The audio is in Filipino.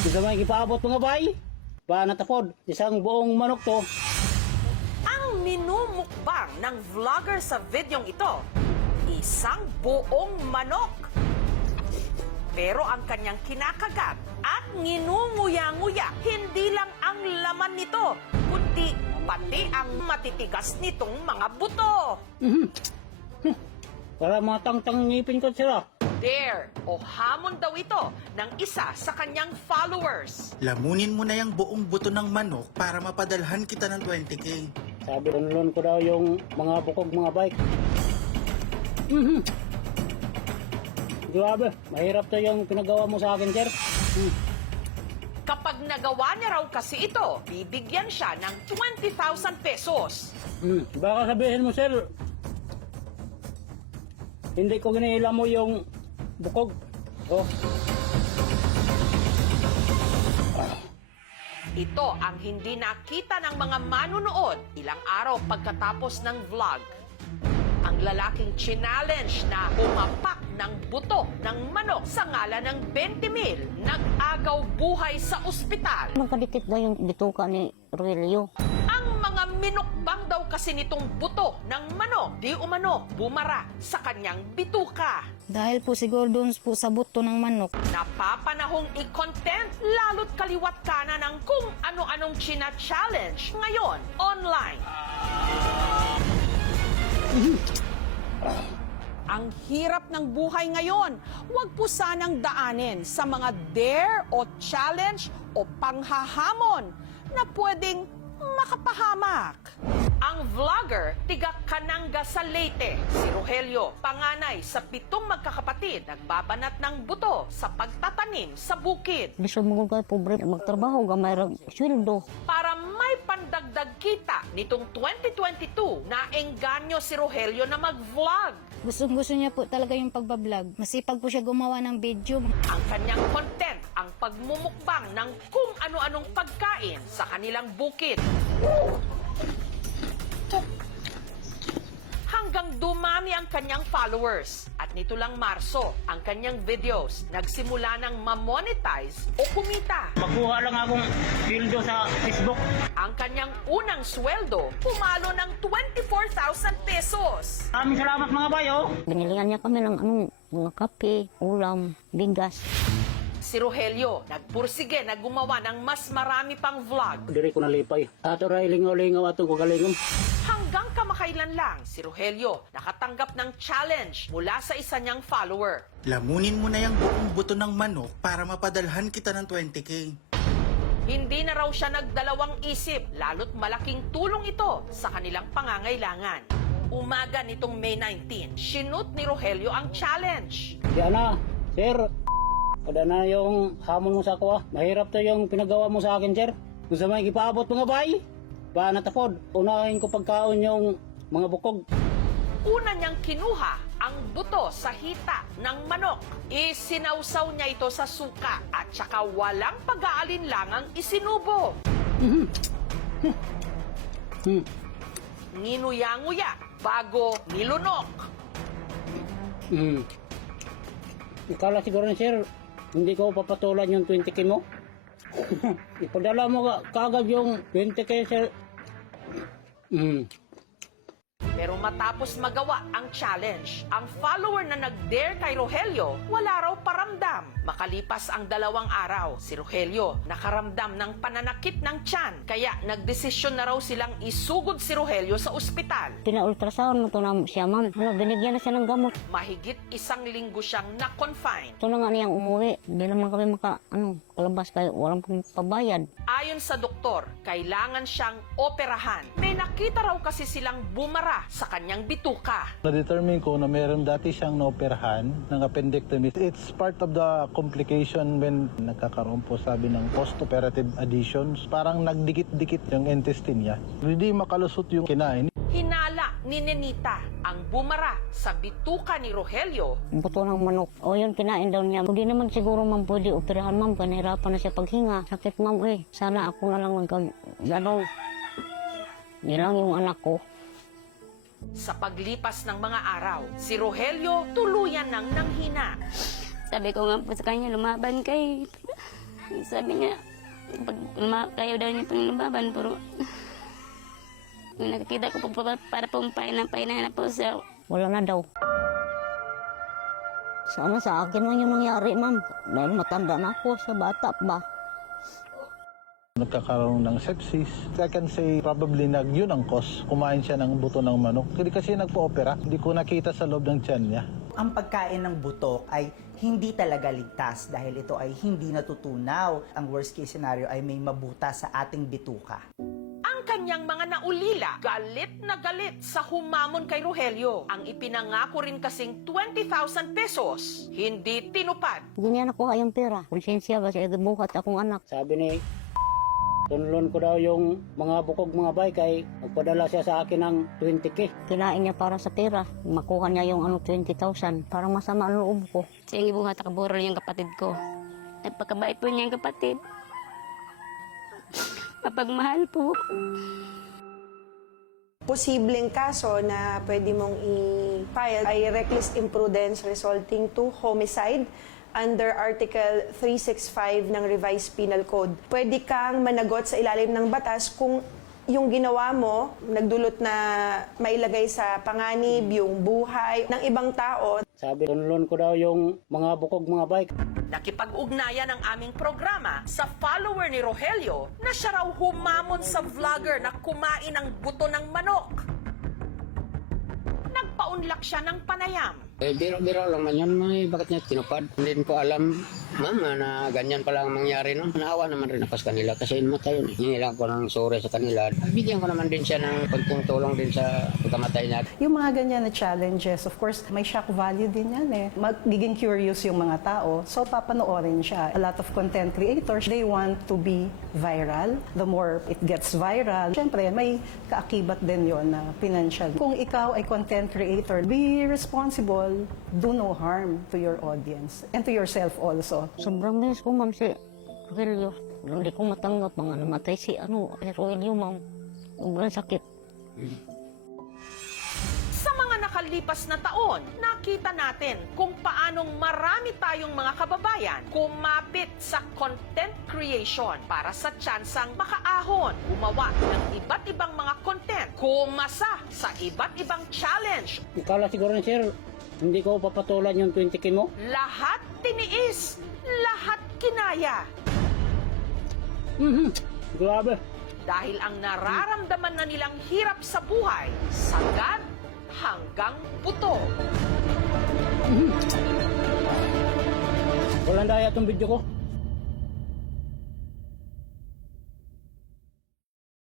Isa may ipaabot mga bay. Pa natapod, isang buong manok to. Ang minumukbang ng vlogger sa videong ito, isang buong manok. Pero ang kanyang kinakagat at nginunguya-nguya, hindi lang ang laman nito, kundi pati ang matitigas nitong mga buto. Para matang-tang ngipin ko sila. Dare o hamon daw ito ng isa sa kanyang followers. Lamunin mo na yung buong buto ng manok para mapadalhan kita ng 20k. Sabi unlon ko daw yung mga bukog mga bike. Grabe, mahirap to yung pinagawa mo sa akin, sir. Kapag nagawa niya raw kasi ito, bibigyan siya ng 20,000 pesos. Baka sabihin mo, sir, hindi ko ginihila mo yung bukog. Oh. Ito ang hindi nakita ng mga manunood ilang araw pagkatapos ng vlog. Ang lalaking challenge na umapak ng buto ng manok sa ngalan ng 20,000 nag-agaw buhay sa ospital. Magkadikit daw yung bituka ni Rogelio. Ang mga minukbang daw kasi nitong buto ng manok di umano bumara sa kanyang bituka. Dahil po siguro doon po sa buto ng manok. Napapanahong i-content lalo't kaliwat kanan ng kung ano-anong china-challenge ngayon online. Ang hirap ng buhay ngayon, huwag po sanang daanin sa mga dare o challenge o panghahamon na pwedeng makapahamak. Ang vlogger, tiga Kananga sa Leyte, si Rogelio, panganay sa 7 magkakapatid, nagbabanat ng buto sa pagtatanim sa bukid. Gusto mo kung pobre magtrabaho, gamay rag sweldo. Para may pandagdag kita nitong 2022 na engganyo si Rogelio na mag-vlog. Gusto niya po talaga yung pagbablog. Masipag po siya gumawa ng video. Ang kanyang content, ang pagmumukbang ng kung ano-anong pagkain sa kanilang bukid. Hanggang dumami ang kanyang followers. At nito lang Marso, ang kanyang videos nagsimula ng ma-monetize o kumita. Makuha lang akong dildo sa Facebook. Ang kanyang unang sweldo, pumalo ng 24,000 pesos. Maraming salamat mga bayo. Binilihan niya kami ng mga kape, ulam, bigas. Si Rogelio, nagpursige na gumawa ng mas marami pang vlog. Diri ko nalipay. Ato ray lingaw-lingaw atong kugalingom. Hanggang kamakailan lang, si Rogelio nakatanggap ng challenge mula sa isa niyang follower. Lamunin mo na yung buong buto ng manok para mapadalhan kita ng 20k. Hindi na raw siya nagdalawang isip, lalo't malaking tulong ito sa kanilang pangangailangan. Umaga nitong May 19, sinut ni Rogelio ang challenge. Yan na, sir. Kada na yung hamon mo sa ako ah. Mahirap to yung pinagawa mo sa akin, sir. Kung sa may ipaabot mga bay, pa natapod. Unahin ko pagkaon yung mga bukog. Una niyang kinuha ang buto sa hita ng manok. Isinawsaw niya ito sa suka at saka walang pag-aalinlangang isinubo. Nginuya-nguya bago nilunok. Ikala siguro ni sir, hindi ko papatulan yung 20k mo. Ipadala mo kagad yung 20k, sir. Pero matapos magawa ang challenge, ang follower na nag-dare kay Rogelio, wala raw paramdam. Makalipas ang 2 araw, si Rogelio nakaramdam ng pananakit ng tiyan. Kaya nagdesisyon na raw silang isugod si Rogelio sa ospital. Pina-ultrasound mo to na siya, ma'am. Binigyan na siya ng gamot. Mahigit 1 linggo siyang na-confine. Ito na nga niyang umuwi. Hindi naman kami kalabas kayo. Walang pabayad. Ayon sa doktor, kailangan siyang operahan. May nakita raw kasi silang bumara sa kanyang bituka. Na-determine ko na meron dati siyang naoperahan ng appendectomy. It's part of the complication when nagkakaroon po sabi ng post-operative adhesions. Parang nagdikit-dikit yung intestine niya. Hindi makalusot yung kinain. Hinala ni Nenita ang bumara sa bituka ni Rogelio. Buto ng manok. O yun, kinain daw niya. Hindi naman siguro ma'am pwede operahan, ma'am. Panahirapan na siya paghinga. Sakit, ma'am, eh. Sana ako na lang gano'n. Yan lang yung anak ko. Sa paglipas ng mga araw, si Rogelio tuluyan ng nanghina. Sabi ko nga po sa kanya, lumaban kay Sabi niya, pag kayo daw niya pong lumaban, pero nakikita ko po para pong pahinang na po siya. Wala na daw. Sana sa akin lang yung nangyari, ma'am. Dahil matanda na ako sa bata ba. Nagkakaroon ng sepsis. I can say probably yun ang cause. Kumain siya ng buto ng manok. Hindi kasi nagpo-opera. Hindi ko nakita sa loob ng tiyan niya. Ang pagkain ng buto ay hindi talaga ligtas dahil ito ay hindi natutunaw. Ang worst case scenario ay may mabuta sa ating bituka. Ang kanyang mga naulila, galit na galit sa humamon kay Rogelio. Ang ipinangako rin kasing 20,000 pesos, hindi tinupad. Hindi niya nakuha yung pera. Konsensya ba siya buhat akong anak. Sabi ni tunlon ko daw yung mga bukog mga bay kay magpadala siya sa akin ng 20K. Kinain niya para sa pera. Makuha niya yung 20,000. Parang masama ang loob ko. Siya yung ibuhat akaburol yung kapatid ko. Napakabait po niya yung kapatid. Mapagmahal po. Posibleng kaso na pwede mong i-file ay reckless imprudence resulting to homicide under Article 365 ng Revised Penal Code. Pwede kang managot sa ilalim ng batas kung yung ginawa mo nagdulot na mailagay sa panganib yung buhay ng ibang tao. Sabi tunlon ko daw yung mga bukog mga bay. Nakipag-ugnayan ang aming programa sa follower ni Rogelio na siya raw humamon sa vlogger na kumain ng buto ng manok. Nagpaunlak siya ng panayam. Biro-biro lang man yun, bakit niya tinupad? Hindi ko alam, ma'am, na ganyan pala ang mangyari. No? Naawa naman rin ako sa kanila kasi matay yun. Hingi lang ko ng sorry sa kanila. Bigyan ko naman din siya ng konting tulong din sa pagkamatay niya. Yung mga ganyan na challenges, of course, may shock value din yan eh. Magiging curious yung mga tao, so papanoorin siya. A lot of content creators, they want to be viral. The more it gets viral, syempre may kaakibat din yon na financial. Kung ikaw ay content creator, be responsible. Do no harm to your audience and to yourself also. Sobrang miss ko, ma'am, si Rogelio. Hindi ko matanggap mga namatay si Rogelio, ma'am. Sobrang sakit. Sa mga nakalipas na taon, nakita natin kung paanong marami tayong mga kababayan kumapit sa content creation para sa tsansang makaahon, gumawa ng iba't ibang mga content, kumasa sa iba't ibang challenge. Ikala siguro ni sir, hindi ko papatulan yung 20K mo. Lahat tiniis, lahat kinaya. Grabe. Dahil ang nararamdaman na nilang hirap sa buhay, sagad hanggang buto. Walang daya itong video ko.